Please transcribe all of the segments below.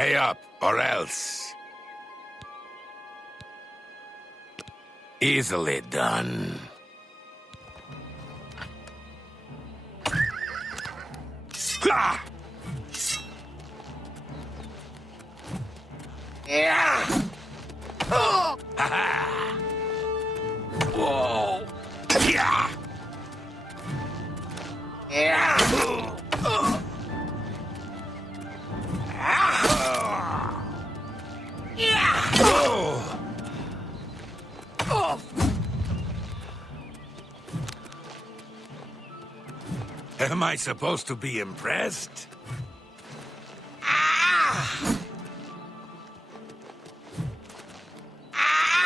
Pay up, or else. Easily done. Ha! Yeah! Oh! Ha-ha! Whoa! Yeah! Yeah! Oh! Yeah! Oh! Oh! Am I supposed to be impressed? Ah! Ah!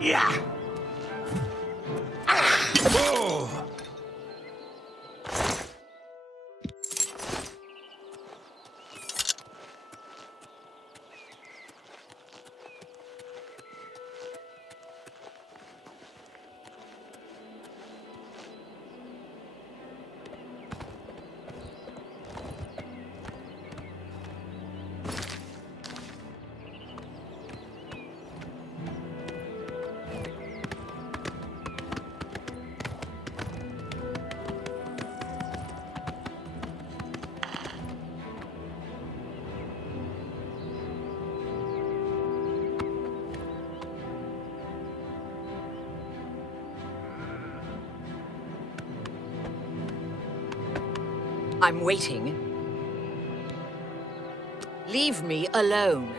Yeah. Oh. I'm waiting. Leave me alone.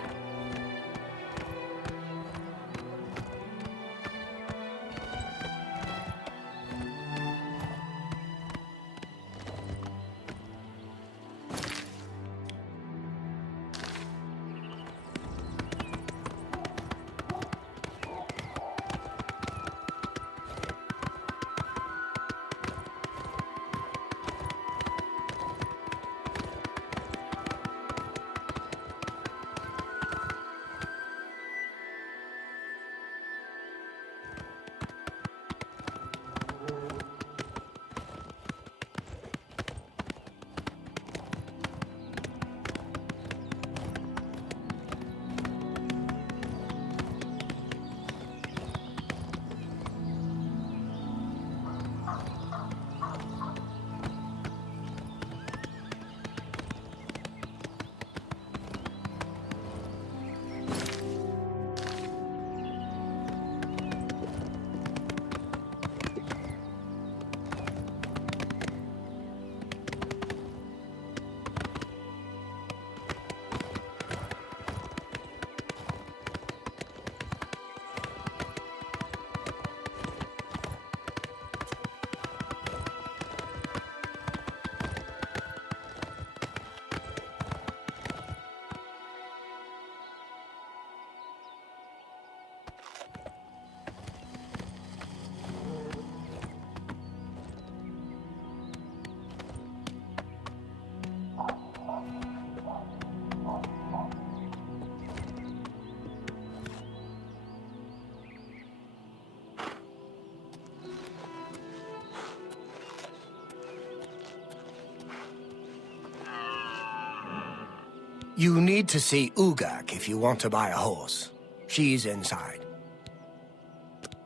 You need to see Ugak if you want to buy a horse. She's inside.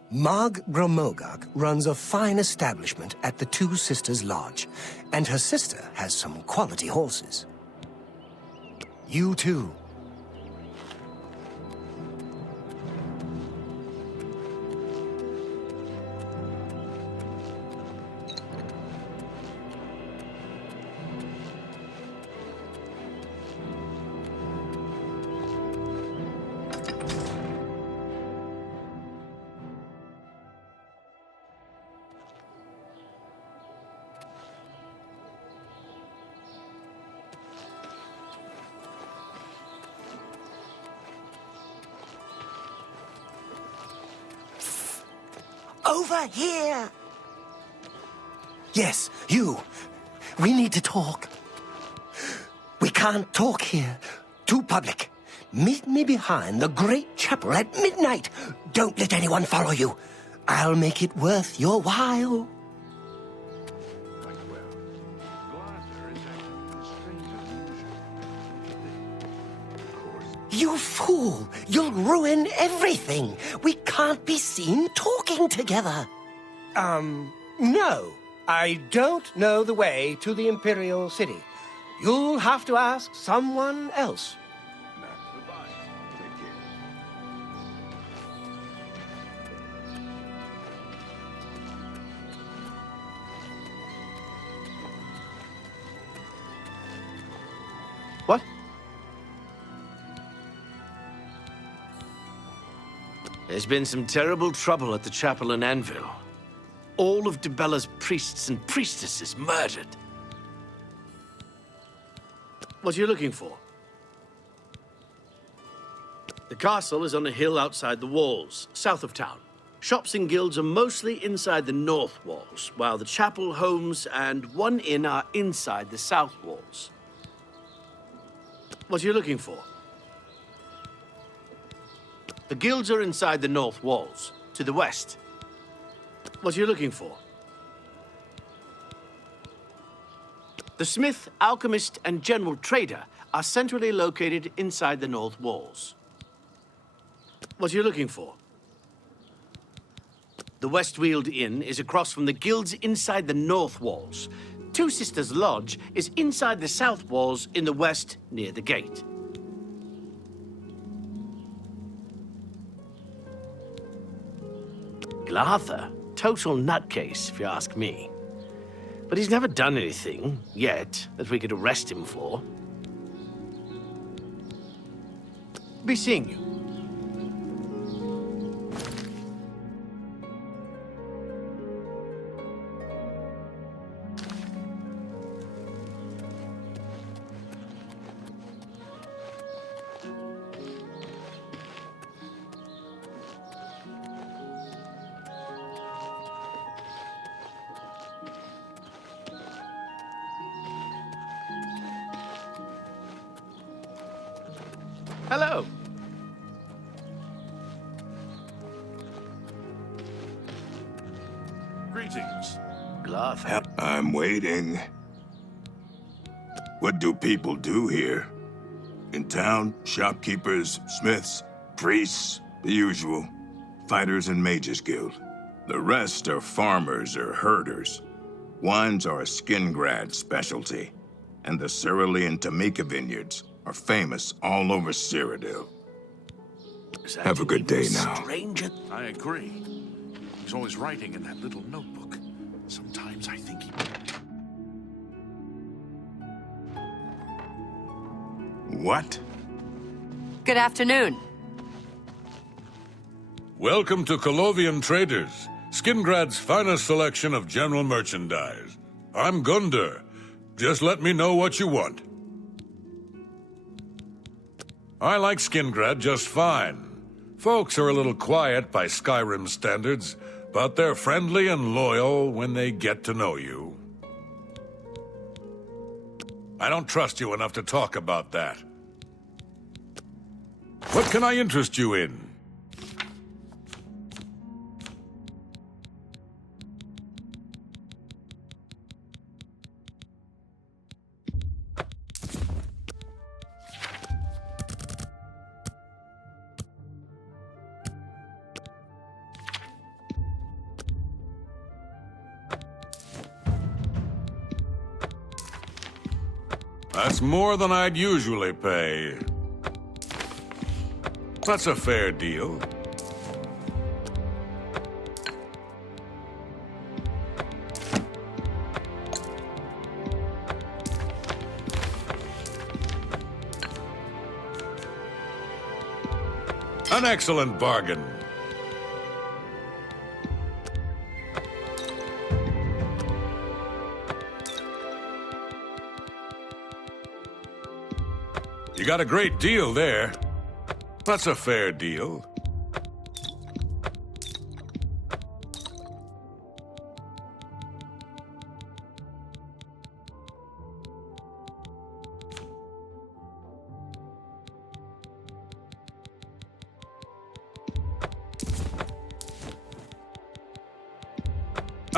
Mag Gromogak runs a fine establishment at the Two Sisters Lodge, and her sister has some quality horses. You too. Over here! Yes, you. We need to talk. We can't talk here. to public. Meet me behind the great chapel at midnight. Don't let anyone follow you. I'll make it worth your while. You fool! You'll ruin everything! We can't be seen talking together! No. I don't know the way to the Imperial City. You'll have to ask someone else. What? There's been some terrible trouble at the chapel in Anvil. All of Dibella's priests and priestesses murdered. What are you looking for? The castle is on a hill outside the walls, south of town. Shops and guilds are mostly inside the north walls, while the chapel, homes, and one inn are inside the south walls. What are you looking for? The guilds are inside the north walls, to the west. What are you looking for? The smith, alchemist, and general trader are centrally located inside the north walls. What are you looking for? The Westweald Inn is across from the guilds inside the north walls. Two Sisters Lodge is inside the south walls in the west near the gate. Glartha, total nutcase, if you ask me. But he's never done anything, yet, that we could arrest him for. Be seeing you. Hello. Greetings. Glartha. I'm waiting. What do people do here? In town, shopkeepers, smiths, priests, the usual. Fighters and mages guild. The rest are farmers or herders. Wines are a Skingrad specialty. And the Cerulean Tamika vineyards are famous all over Cyrodiil. Have a good day now. Stranger. I agree. He's always writing in that little notebook. Sometimes I think he... What? Good afternoon. Welcome to Colovian Traders, Skingrad's finest selection of general merchandise. I'm Gunder. Just let me know what you want. I like Skingrad just fine. Folks are a little quiet by Skyrim standards, but they're friendly and loyal when they get to know you. I don't trust you enough to talk about that. What can I interest you in? That's more than I'd usually pay. That's a fair deal. An excellent bargain. You got a great deal there. That's a fair deal.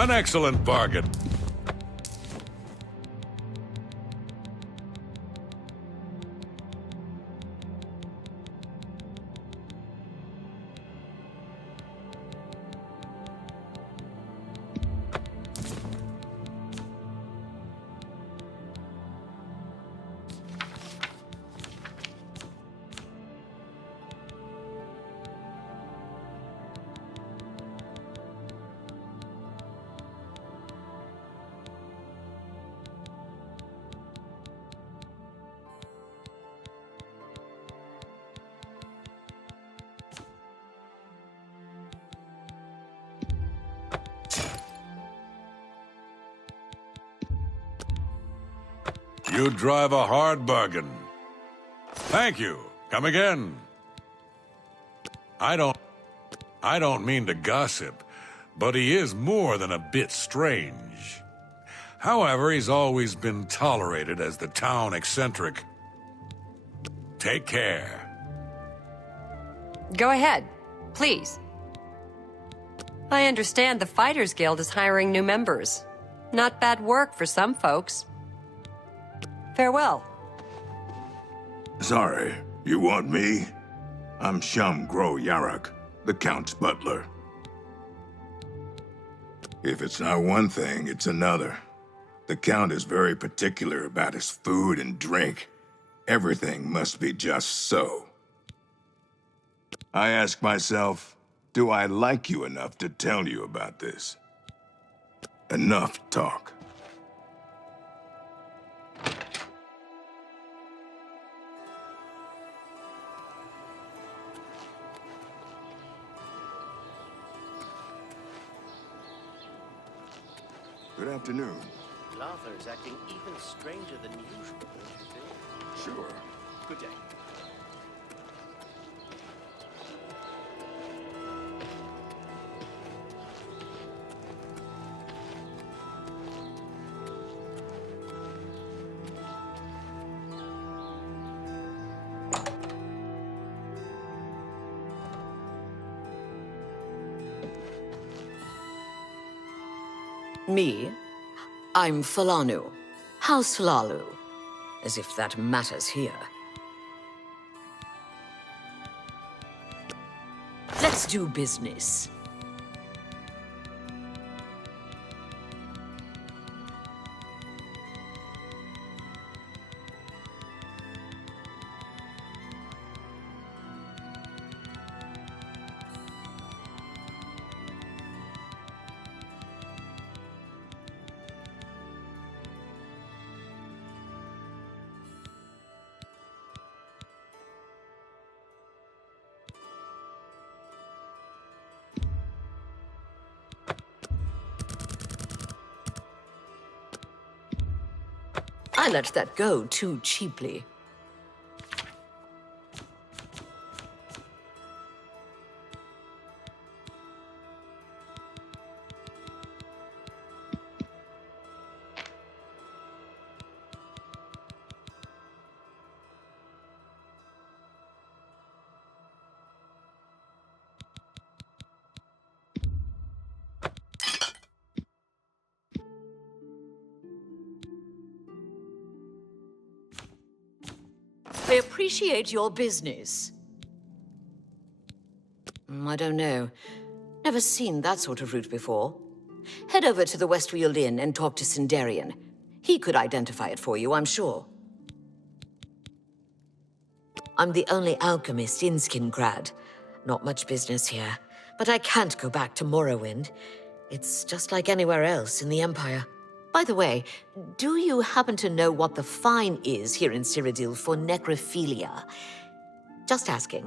An excellent bargain. You drive a hard bargain. Thank you. Come again. I don't mean to gossip, but he is more than a bit strange. However, he's always been tolerated as the town eccentric. Take care. Go ahead, please. I understand the Fighters Guild is hiring new members. Not bad work for some folks. Farewell. Sorry, you want me? I'm Shum Gro Yarak, the Count's butler. If it's not one thing, it's another. The Count is very particular about his food and drink. Everything must be just so. I ask myself, do I like you enough to tell you about this? Enough talk. Good afternoon. Lather is acting even stranger than usual, don't you think? Sure. Good day. Me? I'm Falanu. House Falalu. As if that matters here. Let's do business. I let that go too cheaply. I appreciate your business. I don't know. Never seen that sort of route before. Head over to the Westfield Inn and talk to Sindarian. He could identify it for you, I'm sure. I'm the only alchemist in Skingrad. Not much business here, but I can't go back to Morrowind. It's just like anywhere else in the Empire. By the way, do you happen to know what the fine is here in Cyrodiil for necrophilia? Just asking.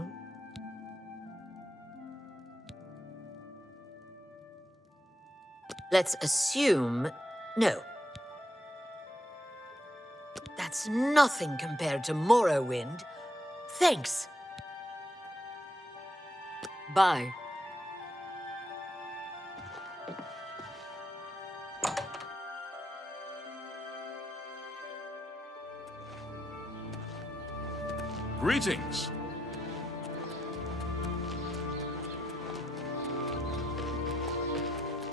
Let's assume... no. That's nothing compared to Morrowind. Thanks. Bye. Greetings.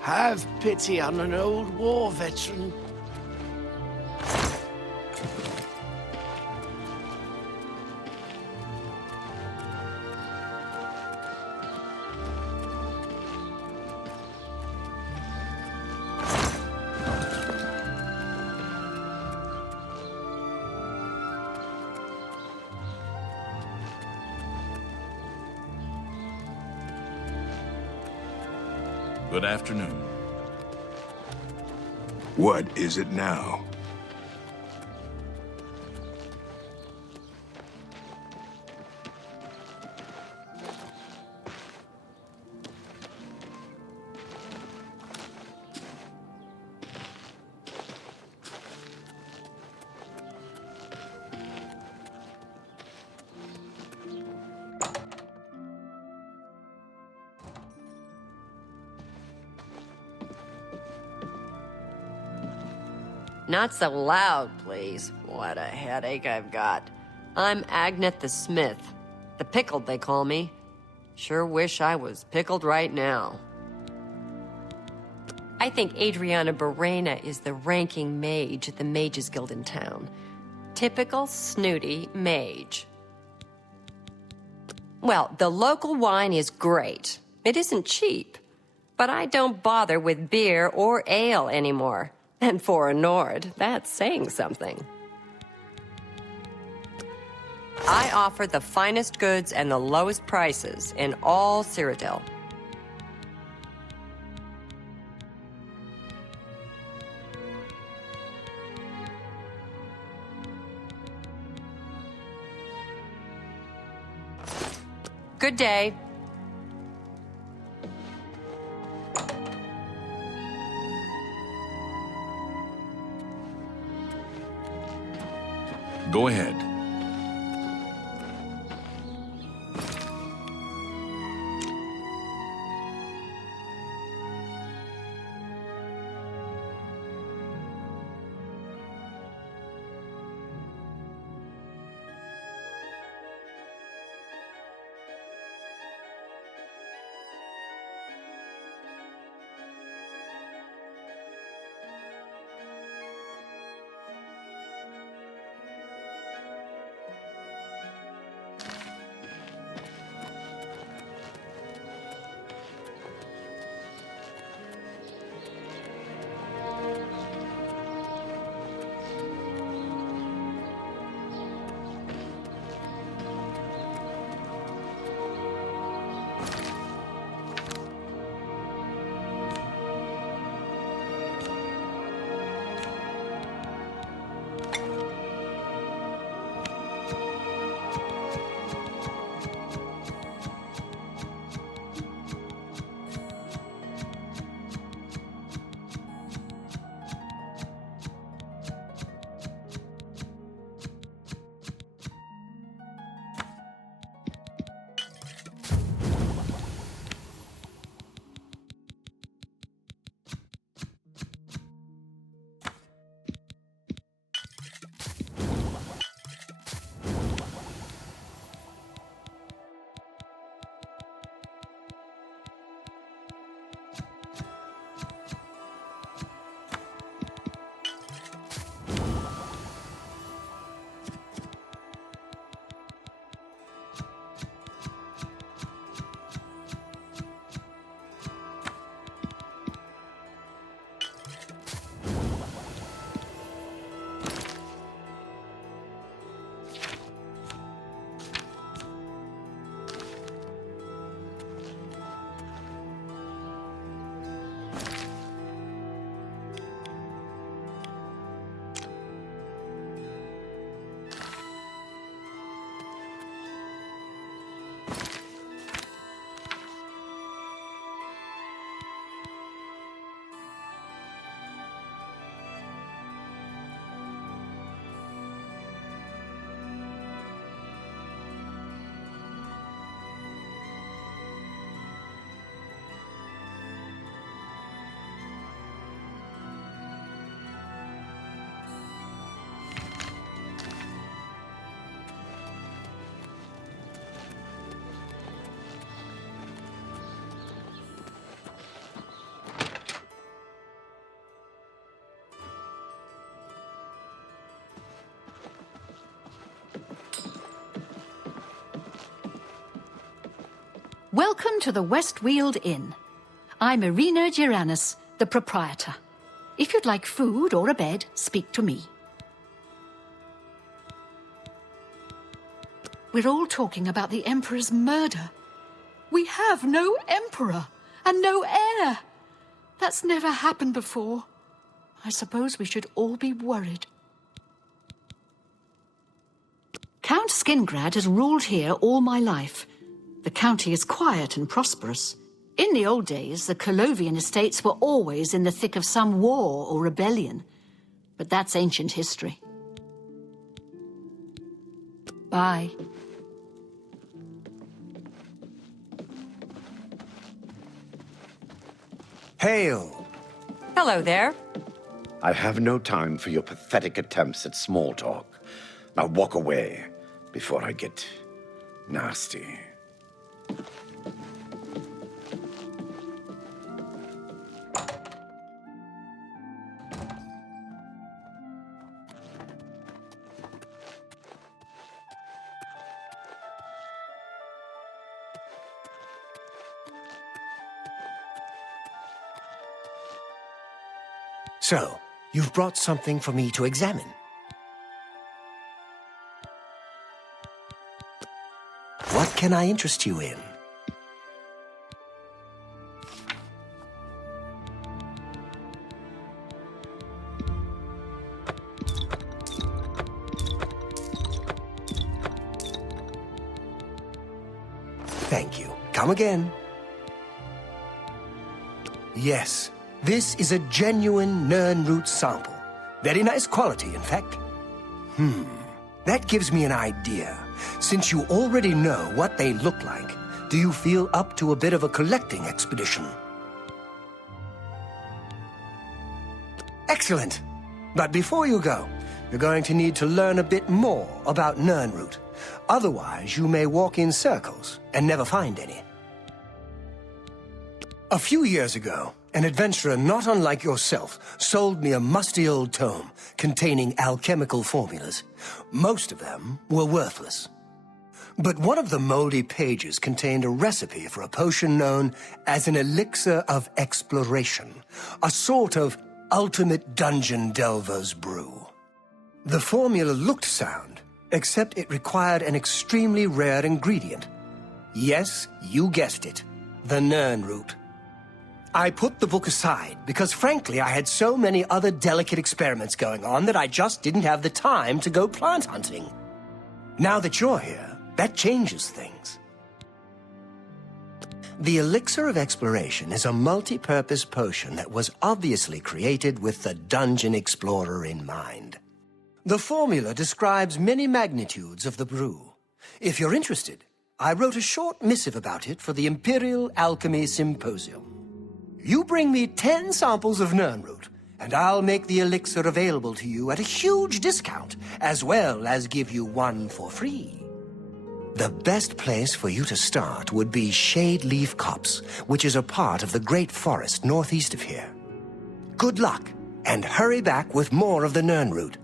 Have pity on an old war veteran. Good afternoon. What is it now? Not so loud, please. What a headache I've got. I'm Agnet the Smith. The Pickled, they call me. Sure wish I was pickled right now. I think Adriana Barrena is the ranking mage at the Mages Guild in town. Typical snooty mage. Well, the local wine is great. It isn't cheap. But I don't bother with beer or ale anymore. And for a Nord, that's saying something. I offer the finest goods and the lowest prices in all Cyrodiil. Good day. Go ahead. Welcome to the Westweald Inn. I'm Irina Giranus, the proprietor. If you'd like food or a bed, speak to me. We're all talking about the Emperor's murder. We have no Emperor and no heir. That's never happened before. I suppose we should all be worried. Count Skingrad has ruled here all my life. The county is quiet and prosperous. In the old days, the Colovian estates were always in the thick of some war or rebellion. But that's ancient history. Bye. Hail! Hello there. I have no time for your pathetic attempts at small talk. Now walk away before I get nasty. So, you've brought something for me to examine. What can I interest you in? Thank you. Come again. Yes, this is a genuine Nirnroot sample. Very nice quality, in fact. That gives me an idea. Since you already know what they look like, do you feel up to a bit of a collecting expedition? Excellent. But before you go, you're going to need to learn a bit more about Nirnroot. Otherwise, you may walk in circles and never find any. A few years ago, an adventurer not unlike yourself sold me a musty old tome containing alchemical formulas. Most of them were worthless. But one of the moldy pages contained a recipe for a potion known as an elixir of exploration, a sort of ultimate dungeon delver's brew. The formula looked sound, except it required an extremely rare ingredient. Yes, you guessed it, the Nirnroot. I put the book aside because, frankly, I had so many other delicate experiments going on that I just didn't have the time to go plant hunting. Now that you're here, that changes things. The Elixir of Exploration is a multi-purpose potion that was obviously created with the Dungeon Explorer in mind. The formula describes many magnitudes of the brew. If you're interested, I wrote a short missive about it for the Imperial Alchemy Symposium. You bring me 10 samples of Nirnroot, and I'll make the elixir available to you at a huge discount, as well as give you one for free. The best place for you to start would be Shade Leaf Copse, which is a part of the Great Forest northeast of here. Good luck, and hurry back with more of the Nirnroot.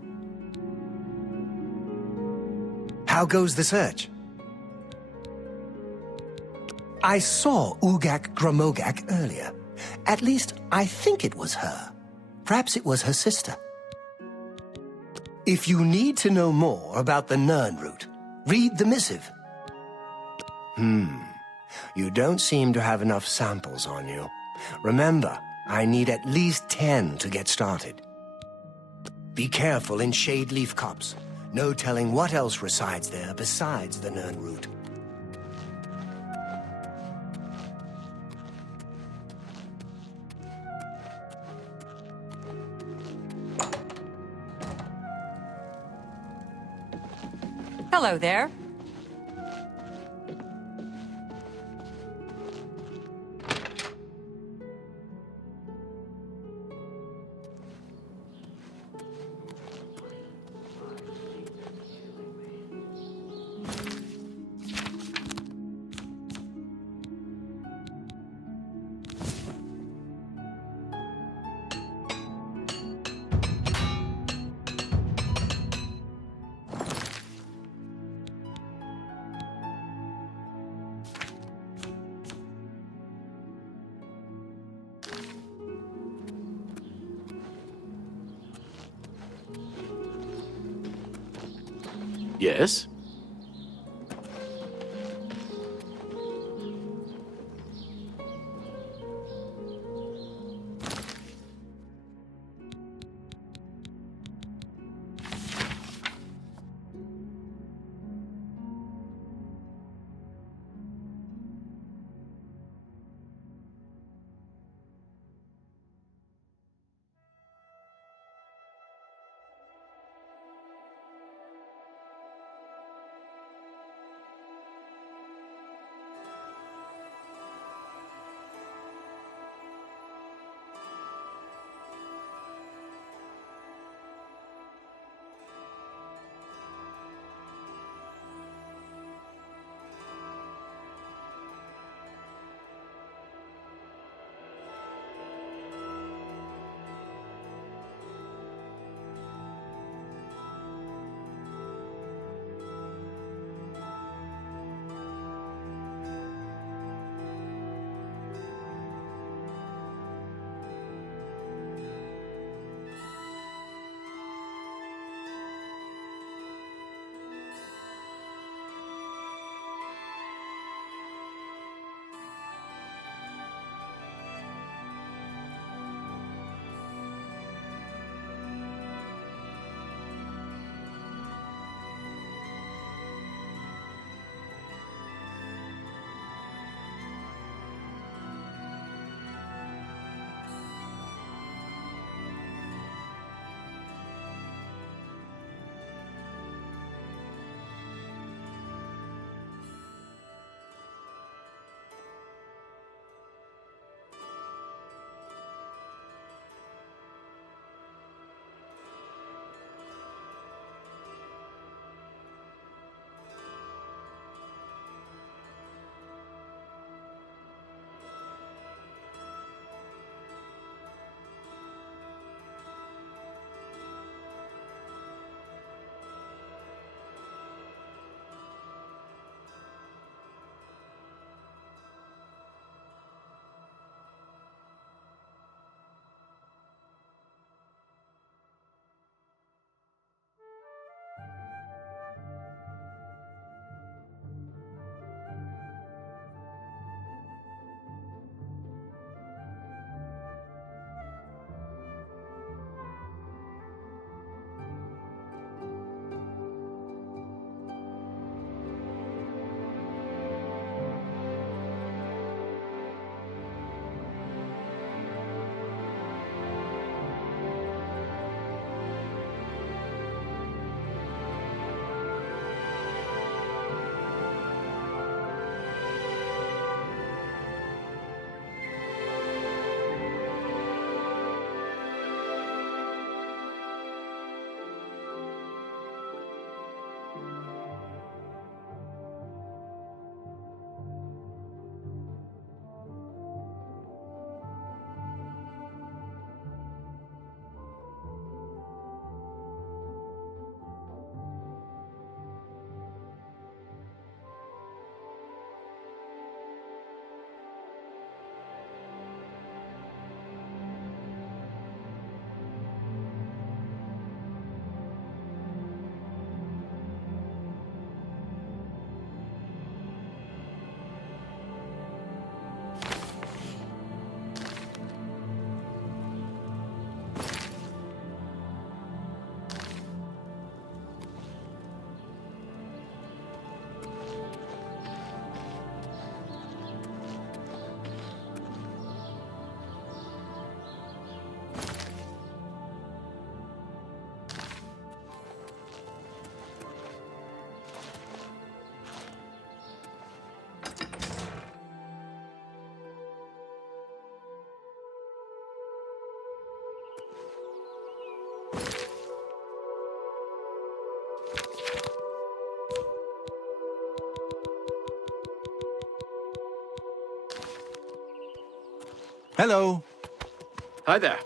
How goes the search? I saw Ugak Gramogak earlier. At least, I think it was her. Perhaps it was her sister. If you need to know more about the Nirnroot, read the missive. You don't seem to have enough samples on you. Remember, I need at least 10 to get started. Be careful in Shade Leaf Copse. No telling what else resides there besides the Nirnroot. Hello there. Yes? Hello. Hi there.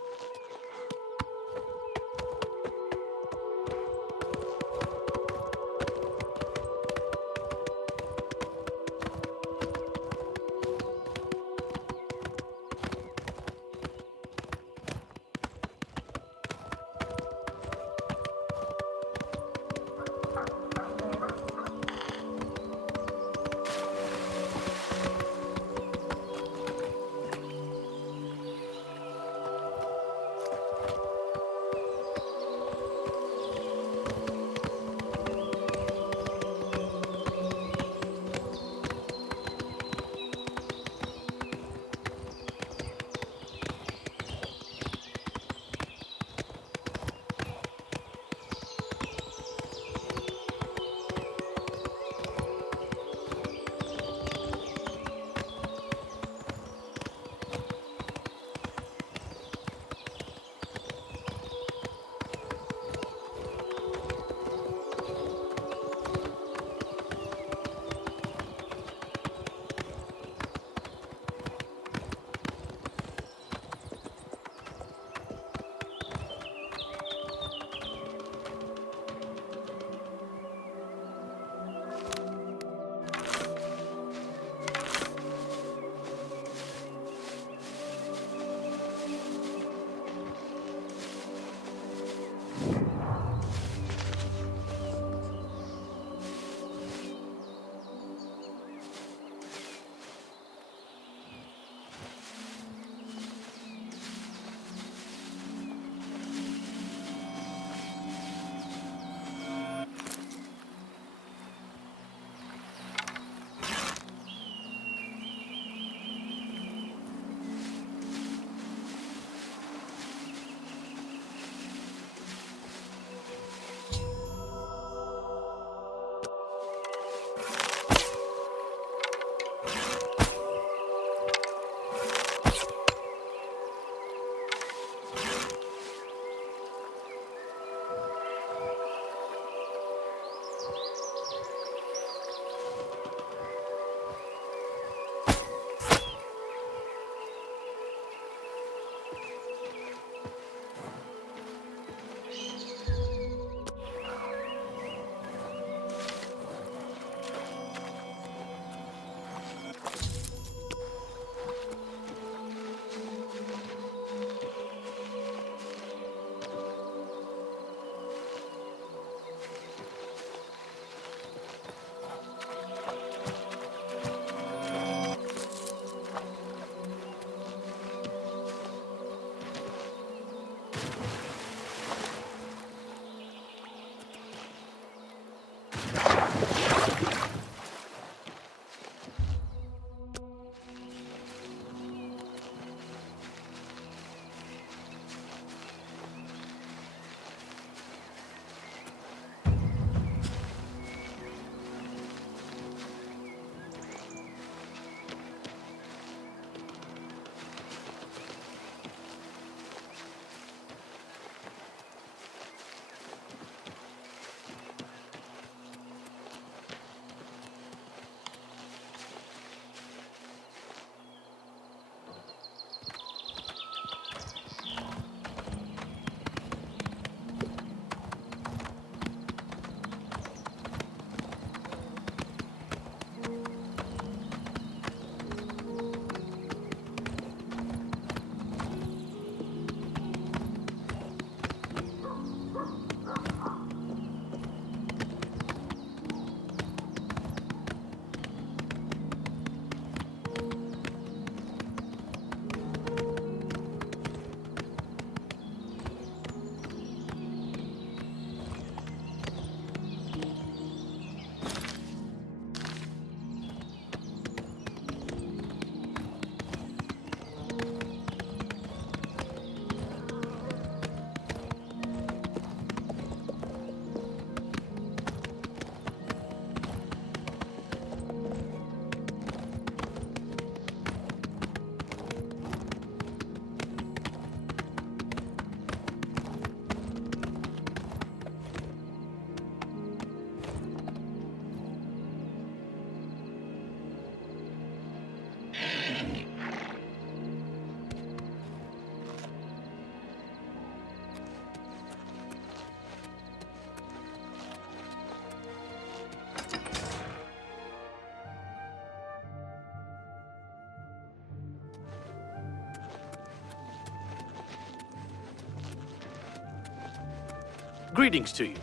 Greetings to you.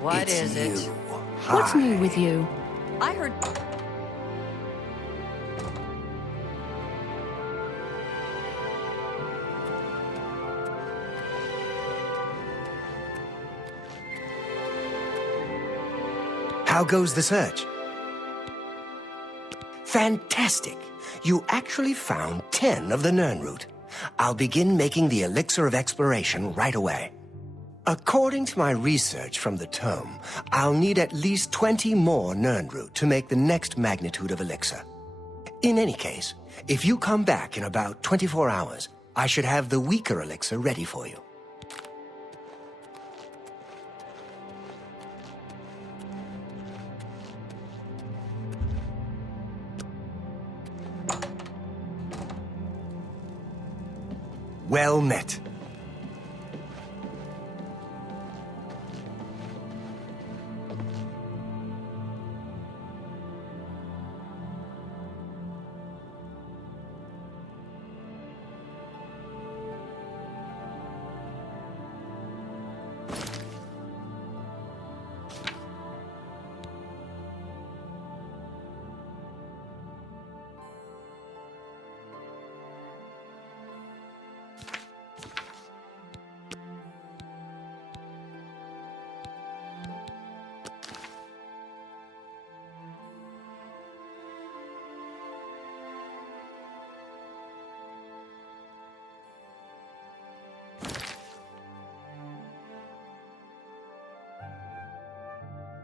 What It's is it? you. What's Hi. new with you? I heard. How goes the search? Fantastic! You actually found 10 of the Nirnroot. I'll begin making the Elixir of Exploration right away. According to my research from the tome, I'll need at least 20 more Nirnroot to make the next magnitude of Elixir. In any case, if you come back in about 24 hours, I should have the weaker Elixir ready for you. Well met.